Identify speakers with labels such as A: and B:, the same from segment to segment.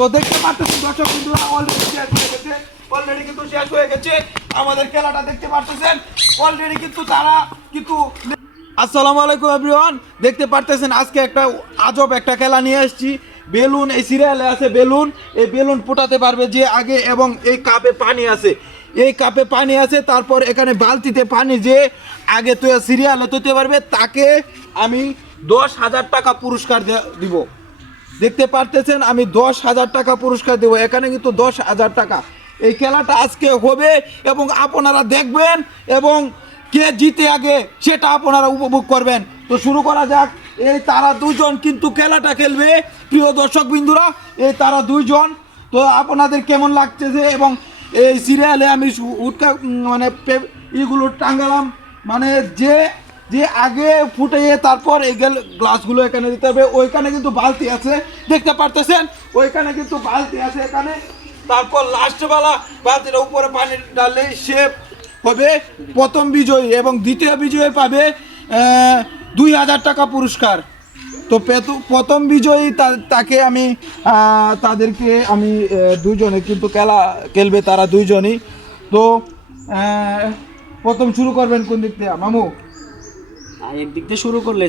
A: তো দেখতে পাচ্ছেন দর্শক বন্ধুরা অলরেডি শেষ হয়ে গেছে অলরেডি কিন্তু শেষ হয়ে গেছে আমাদের খেলাটা দেখতে পাচ্ছেন অলরেডি কিন্তু তারা কিন্তু আসসালামু আলাইকুম এভরিওয়ান দেখতে পারতেছেন আজকে একটা আজব একটা খেলা নিয়ে এসেছি বেলুন এই সিরিয়ালে আছে বেলুন এই বেলুন ফোটাতে পারবে যে আগে এবং এই কাপে পানি আছে এই কাপে পানি আছে তারপর এখানে বালতিতে পানি যে আগে তো সিরিয়ালে তুলতে পারবে তাকে আমি দশ হাজার টাকা পুরস্কার দিব দেখতে পারতেছেন আমি দশ হাজার টাকা পুরস্কার দেবো এখানে কিন্তু দশ হাজার টাকা এই খেলাটা আজকে হবে এবং আপনারা দেখবেন এবং কে জিতে আগে সেটা আপনারা উপভোগ করবেন তো শুরু করা যাক এই তারা দুজন কিন্তু খেলাটা খেলবে প্রিয় দর্শক বিন্দুরা এই তারা দুইজন তো আপনাদের কেমন লাগতেছে এবং এই সিরিয়ালে আমি উটকা মানে ইগুলো টাঙ্গালাম মানে যে যে আগে ফুটে তারপর এই গেল গ্লাসগুলো এখানে দিতে হবে ওইখানে কিন্তু বালতি আছে দেখতে পারতেছেন ওইখানে কিন্তু বালতি আছে এখানে তারপর লাস্টবেলা বালতির উপরে পানি ডাললে সে হবে প্রথম বিজয়ী এবং দ্বিতীয় বিজয়ী পাবে দুই হাজার টাকা পুরস্কার তো প্রথম বিজয়ী তাকে আমি তাদেরকে আমি দুইজনে কিন্তু খেলা খেলবে তারা দুইজনই তো প্রথম শুরু করবেন কোন দিক থেকে মামু
B: দিক শুরু করলে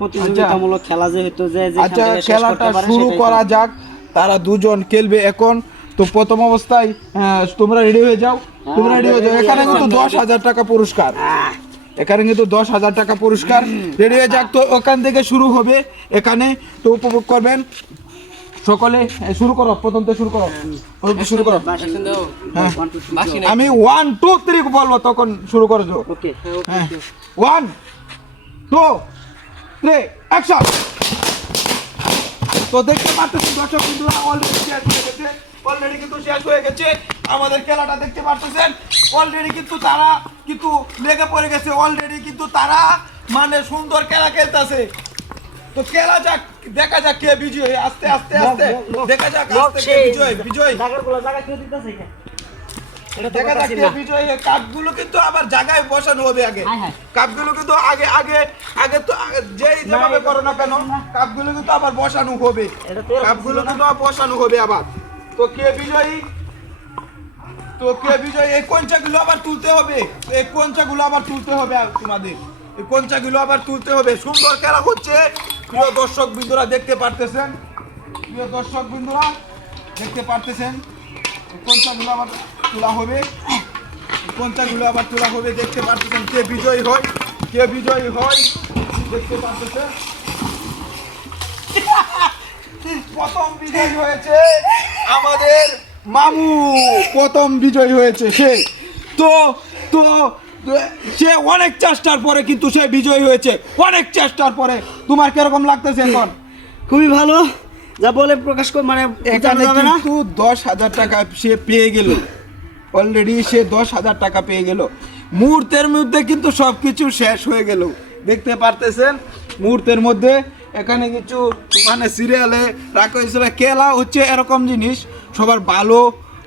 B: প্রতিযোগিতামূলক আচ্ছা। খেলা যেহেতু যে
A: আচ্ছা খেলাটা শুরু করা যাক তারা দুজন খেলবে এখন তো প্রথম অবস্থায় তোমরা রেডি হয়ে যাও হ্যাঁ, তোমরা রেডি হয়ে যাও এখানে কিন্তু দশ হাজার টাকা পুরস্কার এখানে কিন্তু দশ হাজার টাকা পুরস্কার রেডি হয়ে যাক তো ওখান থেকে শুরু হবে এখানে তো উপভোগ করবেন সকলে শুরু করো প্রথম তো শুরু করো হ্যাঁ। শুরু করো হ্যাঁ। আমি ওয়ান টু থ্রি বলবো তখন শুরু করে দেবো ওয়ান টু থ্রি অ্যাকশন তো দেখতে পাচ্ছেন দর্শক বন্ধুরা অলরেডি শেষ হয়ে গেছে অলরেডি কিন্তু শেষ হয়ে গেছে আমাদের খেলাটা দেখতে পাচ্ছেন অলরেডি কিন্তু তারা কিন্তু লেগে পড়ে গেছে অলরেডি কিন্তু তারা মানে সুন্দর খেলা খেলতেছে তো খেলা যাক দেখা যাক কে বিজয় আস্তে আস্তে আস্তে দেখা যাক আস্তে কে বিজয় বিজয় দেখা বিজয় কাপগুলো কিন্তু আবার জায়গায় বসানো হবে আগে কাপগুলো কিন্তু আগে আগে আগে তো যেই যেভাবে করো না কেন কাপগুলো কিন্তু আবার বসানো হবে কাপগুলো কিন্তু বসানো হবে আবার তো কে বিজয়ী তো কে এই কঞ্চাগুলো আবার তুলতে হবে এই কঞ্চাগুলো আবার তুলতে হবে তোমাদের এই কঞ্চাগুলো আবার তুলতে হবে সুন্দর খেলা হচ্ছে প্রিয় দর্শক বিন্দুরা দেখতে পারতেছেন প্রিয় দর্শক বিন্দুরা দেখতে পারতেছেন কঞ্চাগুলো আবার তোলা হবে পঞ্চায়েতগুলো আবার তোলা হবে দেখতে পাচ্ছেন কে বিজয়ী হয় কে বিজয়ী হয় দেখতে পাচ্ছেন প্রথম বিজয়ী হয়েছে আমাদের মামু প্রথম বিজয়ী হয়েছে সে তো তো সে অনেক চেষ্টার পরে কিন্তু সে বিজয়ী হয়েছে অনেক চেষ্টার পরে তোমার কিরকম লাগতেছে এখন
B: খুবই ভালো যা বলে প্রকাশ কর মানে এখানে কিন্তু দশ হাজার টাকা সে পেয়ে গেল অলরেডি সে দশ হাজার টাকা পেয়ে গেল মুহূর্তের মধ্যে কিন্তু সব কিছু শেষ হয়ে গেল দেখতে পারতেছেন মুহূর্তের মধ্যে এখানে কিছু মানে সিরিয়ালে রাখা হয়েছিল কেলা হচ্ছে এরকম জিনিস সবার ভালো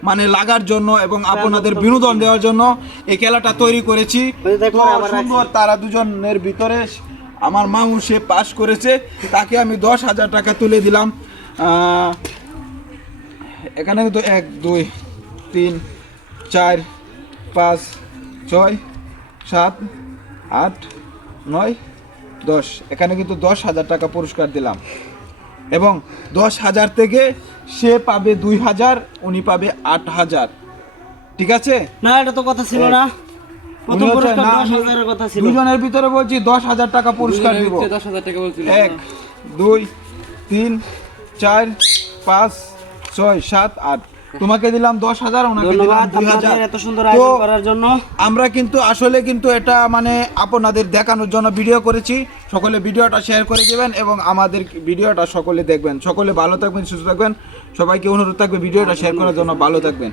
B: মানে লাগার জন্য এবং হ্যাঁ, আপনাদের বিনোদন দেওয়ার জন্য এই কেলাটা তৈরি করেছি সুন্দর তারা দুজনের ভিতরে আমার মাউ সে পাস করেছে তাকে আমি দশ হাজার টাকা তুলে দিলাম এখানে কিন্তু এক দুই তিন চার পাঁচ ছয় সাত আট নয় দশ এখানে কিন্তু দশ হাজার টাকা পুরস্কার দিলাম এবং দশ হাজার থেকে সে পাবে দুই হাজার উনি পাবে আট হাজার ঠিক আছে না এটা তো কথা ছিল না
A: দুজনের ভিতরে বলছি দশ হাজার টাকা পুরস্কার দিব এক দুই তিন চার পাঁচ ছয় সাত আট তোমাকে দিলাম দশ হাজার আমরা কিন্তু আসলে কিন্তু এটা মানে আপনাদের দেখানোর জন্য ভিডিও করেছি সকলে ভিডিওটা শেয়ার করে দেবেন এবং আমাদের ভিডিওটা সকলে দেখবেন সকলে ভালো থাকবেন সুস্থ থাকবেন সবাইকে অনুরোধ থাকবে ভিডিওটা শেয়ার করার জন্য ভালো থাকবেন